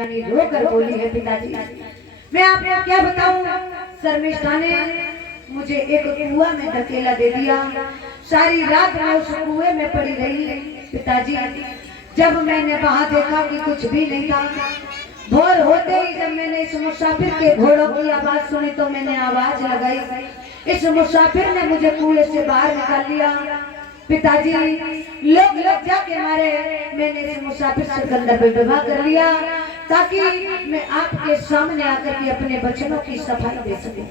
देवयानी रोकर बोली है, पिताजी मैं आपको क्या बताऊं, शर्मिष्ठा ने मुझे एक कुआं में धकेला दे दिया। सारी रात मैं उस कुएं में पड़ी रही पिताजी। जब मैंने वहां देखा कि कुछ भी नहीं था, भोर होते ही जब मैंने इस मुसाफिर के घोड़ों की आवाज सुनी तो मैंने आवाज लगाई। इस मुसाफिर ने मुझे कुएं से बाहर निकाल लिया पिताजी। लोग लज्जा के मारे मैंने इस मुसाफिर से गंधर्व विवाह कर लिया ताकि मैं आपके सामने आकर के अपने बचनों की सफाई दे सकूं।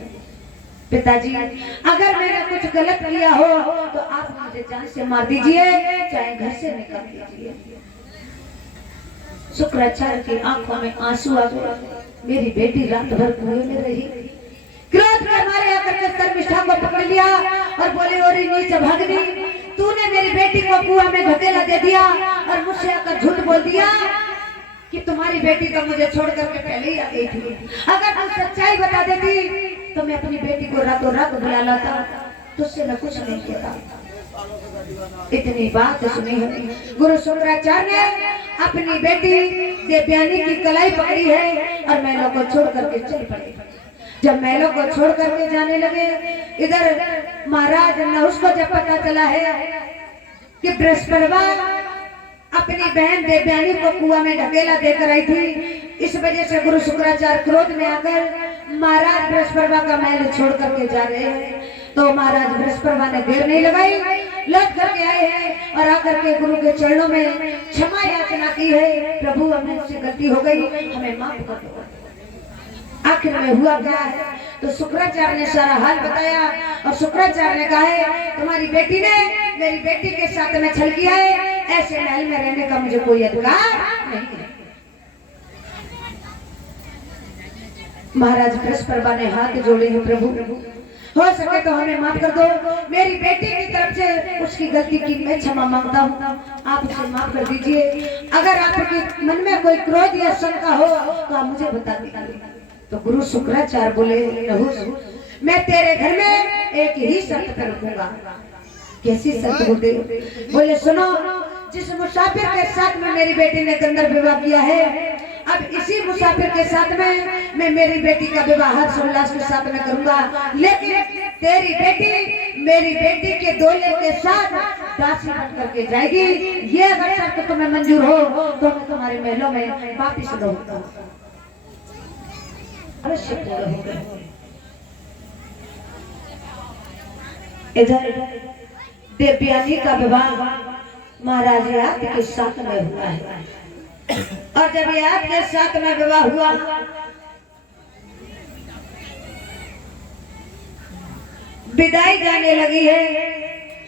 पिताजी अगर मैंने कुछ गलत किया हो तो आप मुझे जान से मार दीजिए, चाहे घर से निकाल दीजिए। शुक्राचार्य की आंखों में आंसू आ गए। मेरी बेटी रात भर कुएं में रही। क्रोध के मारे आकर के शर्मिष्ठा को पकड़ लिया और बोले, ओरी नीच भागनी, तूने मेरी बेटी को कुआं में धकेला दे दिया और मुझसे आकर झूठ बोल दिया कि तुम्हारी बेटी तो मुझे छोड़ करके पहले ही आ गई थी। अगर तू सच्चाई बता देती तो मैं अपनी बेटी को रातों रात बुला लाता, तुझसे मैं कुछ नहीं कहता। इतनी बात सुनी गुरु शुक्राचार्य ने अपनी बेटी देवयानी की कलाई पकड़ी है और महलों को छोड़ करके चल पड़े। जब महलों को छोड़ करके जाने लगे, इधर महाराज नहुष को जब पता चला है कि बृहस्पतिवा अपनी बहन देवयानी को कुआं में ढकेला देकर आई थी, इस वजह से गुरु शुक्राचार्य क्रोध में आकर महाराज बृहस्पतिवा का महल छोड़ करके जा रहे हैं। तो महाराज बृहस्पतिवा ने देर नहीं लगाई, लौट करके आए हैं और आकर के गुरु के चरणों में क्षमा याचना की है, प्रभु हमसे गलती हो गई, हमें माफ कर दो। आखिर में हुआ क्या है तो शुक्राचार्य ने सारा हाल बताया और शुक्राचार्य ने कहा है, तुम्हारी बेटी ने मेरी बेटी के साथ में छल किया है, ऐसे महल में रहने का मुझे कोई अधिकार नहीं है। महाराज बृहस्पतिवा ने हाथ जोड़े हैं, प्रभु हो सके तो हमें माफ कर दो, मेरी बेटी की तरफ से उसकी गलती की मैं क्षमा मांगता हूँ, आप उसे माफ कर दीजिए। अगर आपके मन में कोई क्रोध या शंका हो तो आप मुझे बता दीजिए। तो गुरु शुक्राचार्य बोले, नहुष मैं तेरे घर में एक ही शर्त पर रखूंगा। कैसी शर्त होती? बोले सुनो, जिस मुसाफिर के साथ में मेरी बेटी ने गंधर्व विवाह किया है, अब इसी मुसाफिर के साथ में मैं मेरी बेटी का विवाह हर्ष उल्लास के साथ में करूंगा, लेकिन तेरी बेटी मेरी बेटी के दोले के साथ दासी बन करके जाएगी। ये अगर शर्त तुम्हें मंजूर हो तो मैं तुम्हारे महलों में वापिस लौटूंगा। अवश्य पूर्ण होगा। इधर देवयानी का विवाह महाराज याद के साथ में हुआ है और जब याद के साथ में विवाह हुआ, विदाई जाने लगी है।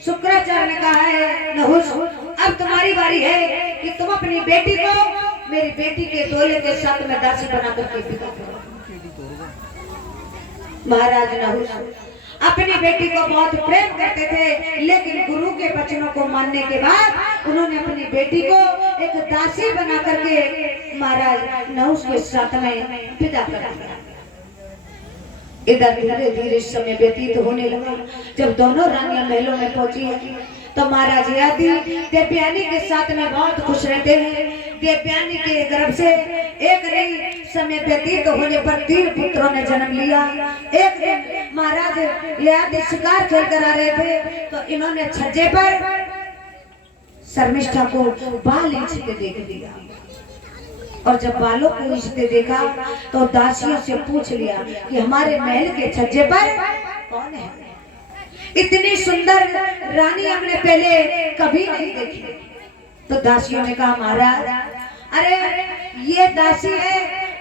शुक्राचार्य ने कहा है, नहुष अब तुम्हारी बारी है कि तुम अपनी बेटी को मेरी बेटी के दोले के साथ में दासी बना करके विदा करो। महाराज नहुष अपनी बेटी को बहुत प्रेम करते थे, लेकिन गुरु के वचनों को मानने के बाद उन्होंने अपनी बेटी को एक दासी बना करके महाराज नहुष के साथ में विदा कर दिया। इधर धीरे धीरे समय व्यतीत होने लगा। जब दोनों रानियां महलों में पहुंची तो महाराज यादी देवयानी के साथ में बहुत खुश रहते हैं। देवयानी के गर्भ से एक नहीं समय व्यतीत होने पर 3 पुत्रों ने जन्म लिया। एक दिन महाराज यादी शिकार खेल कर आ रहे थे तो इन्होंने छज्जे पर शर्मिष्ठा को बाल खींचते देख लिया और जब बालों को खींचते देखा तो दासियों से पूछ लिया कि हमारे महल के छज्जे पर कौन है? इतनी सुंदर रानी हमने पहले कभी नहीं देखी। तो दासियों ने कहा, महाराज अरे ये दासी है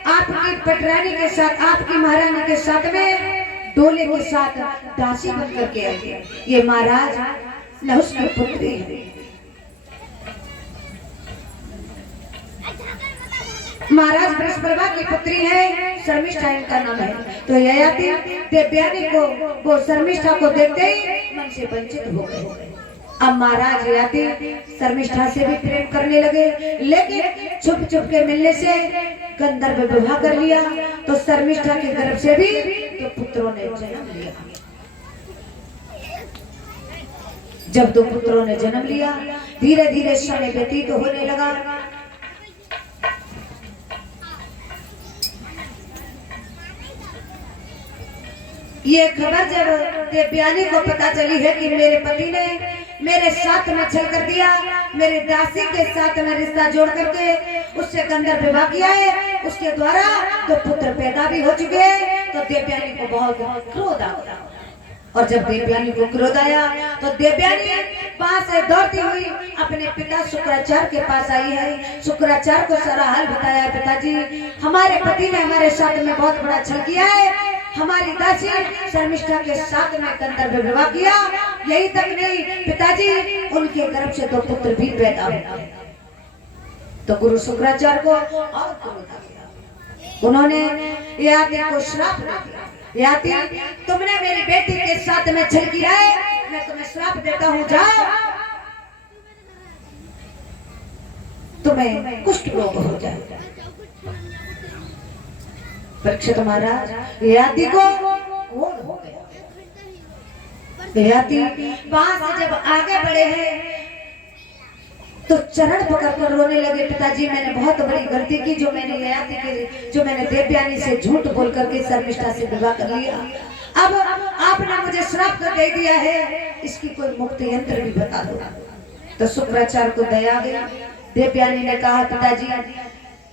आपकी पटरानी के साथ, आपकी महारानी के साथ में डोले के साथ दासी बन करके आई। ये महाराज नहुष की पुत्री है। महाराज बृहस्पतिवा की पुत्री है, शर्मिष्ठा इनका नाम है। तो ययाति देवयानी को वो शर्मिष्ठा को देखते ही मन से वंचित हो गए। अब महाराज ययाति शर्मिष्ठा से भी प्रेम करने लगे, लेकिन छुप छुप के मिलने से गंधर्व विवाह कर लिया। तो शर्मिष्ठा के गर्भ से भी तो पुत्रों ने जन्म लिया। जब 2 पुत्रों ने जन्म लिया, धीरे धीरे समय व्यतीत होने लगा। ये खबर जब देवयानी को पता चली है कि मेरे पति ने मेरे साथ में छल कर दिया, मेरे दासी के साथ में रिश्ता जोड़ करके उससे गंधर्व विवाह किया है, उसके द्वारा तो पुत्र पैदा भी हो चुके हैं, तो देवयानी को बहुत क्रोध आ गया। और जब देवयानी को क्रोध आया तो देवयानी वहां से दौड़ती हुई अपने पिता शुक्राचार्य के पास आई है। शुक्राचार्य को सारा हाल बताया, पिताजी हमारे पति ने हमारे साथ में बहुत बड़ा छल किया है, हमारी दासी शर्मिष्ठा के साथ में गंधर्व विवाह किया, यही तक नहीं पिताजी उनके गर्भ से 2 पुत्र भी पैदा हुए। तो गुरु शुक्राचार्य को और क्रोध आ गया, उन्होंने ययाति को श्राप दिया, ययाति तुमने मेरी बेटी के साथ में छल किया है, मैं तुम्हें श्राप देता हूँ, जाओ तुम्हें कुष्ठ रोग हो जाएगा। परीक्षित महाराज ययाति को कोढ़ हो गया। ययाति वहां से जब आगे बढ़े हैं तो चरण पकड़कर रोने लगे, पिताजी मैंने बहुत बड़ी गलती की, जो मैंने देवयानी से झूठ बोल करके शर्मिष्ठा से विवाह कर लिया। अब आपने मुझे श्राप तो दे दिया है, इसकी कोई मुक्त यंत्र भी बता दो। तो शुक्राचार्य को दया आ गई। देवयानी ने कहा, पिताजी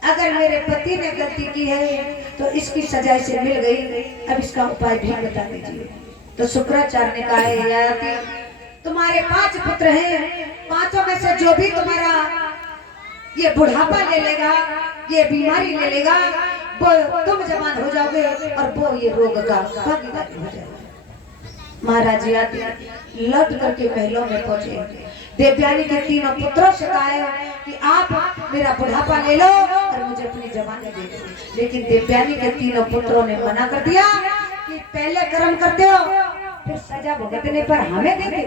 अगर मेरे पति ने गलती की है तो इसकी सजा इसे मिल गई, अब इसका उपाय भी बता दीजिए। तो शुक्राचार्य ने कहा, ययाति तुम्हारे 5 पुत्र हैं, 5 में से जो भी तुम्हारा ये बुढ़ापा ले लेगा, ये बीमारी ले लेगा, वो तुम जवान हो जाओगे और वो ये रोग का भागीदारी हो जाएगा। महाराज ययाति लौट करके महलों में पहुंचे। देवयानी के 3 पुत्रों से कहा कि आप मेरा बुढ़ापा ले लो और मुझे अपनी जवानी दे दो, लेकिन देवयानी के 3 पुत्रों ने मना कर दिया कि पहले कर्म करते हो फिर सजा भुगतने पर हमें देंगे,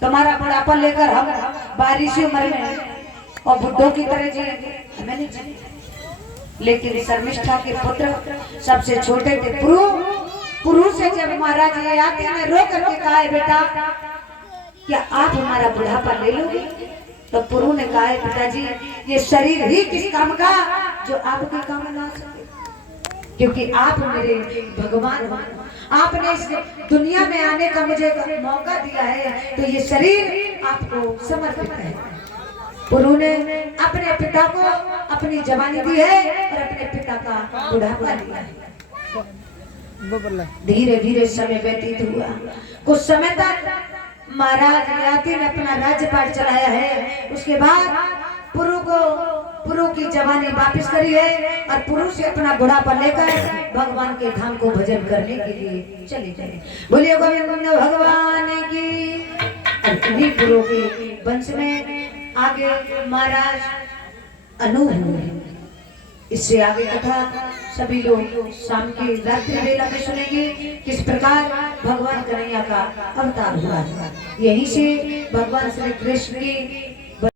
तुम्हारा बुढ़ापा लेकर हम बारिशी उम्र में और बुड्ढों की तरह जिएंगे, हमें नहीं जिएंगे। लेकिन शर्मिष्ठा के पुत्र सबसे छोटे थे पुरु से जब महाराज ययाति ने रो करके कहा है, बेटा क्या आप हमारा बुढ़ापा ले लोगे? तो पुरु ने कहा है, पिताजी ये शरीर ही किस काम का जो आपके काम ना आ सके, क्योंकि आप मेरे भगवान हो, आपने इस दुनिया में आने का मुझे मौका दिया है, तो ये शरीर आपको समर्पित है। पुरु ने अपने पिता को अपनी जवानी दी है और अपने पिता का बुढ़ापा दिया है। धीरे धीरे समय व्यतीत हुआ, कुछ समय तक महाराज ययाति ने अपना राज्यपाट चलाया है। उसके बाद पुरु की जवानी वापस करी है और पुरु से अपना बुढ़ापा लेकर भगवान के धाम को भजन करने के लिए चले गए। बोलिए गोविंद भगवान की। पुरु के वंश में आगे महाराज अनु हुए। इससे आगे कथा सभी लोग शाम की रात्रि वेला में सुनेंगे, किस प्रकार भगवान कन्हैया का अवतार हुआ है। यहीं से भगवान श्री कृष्ण की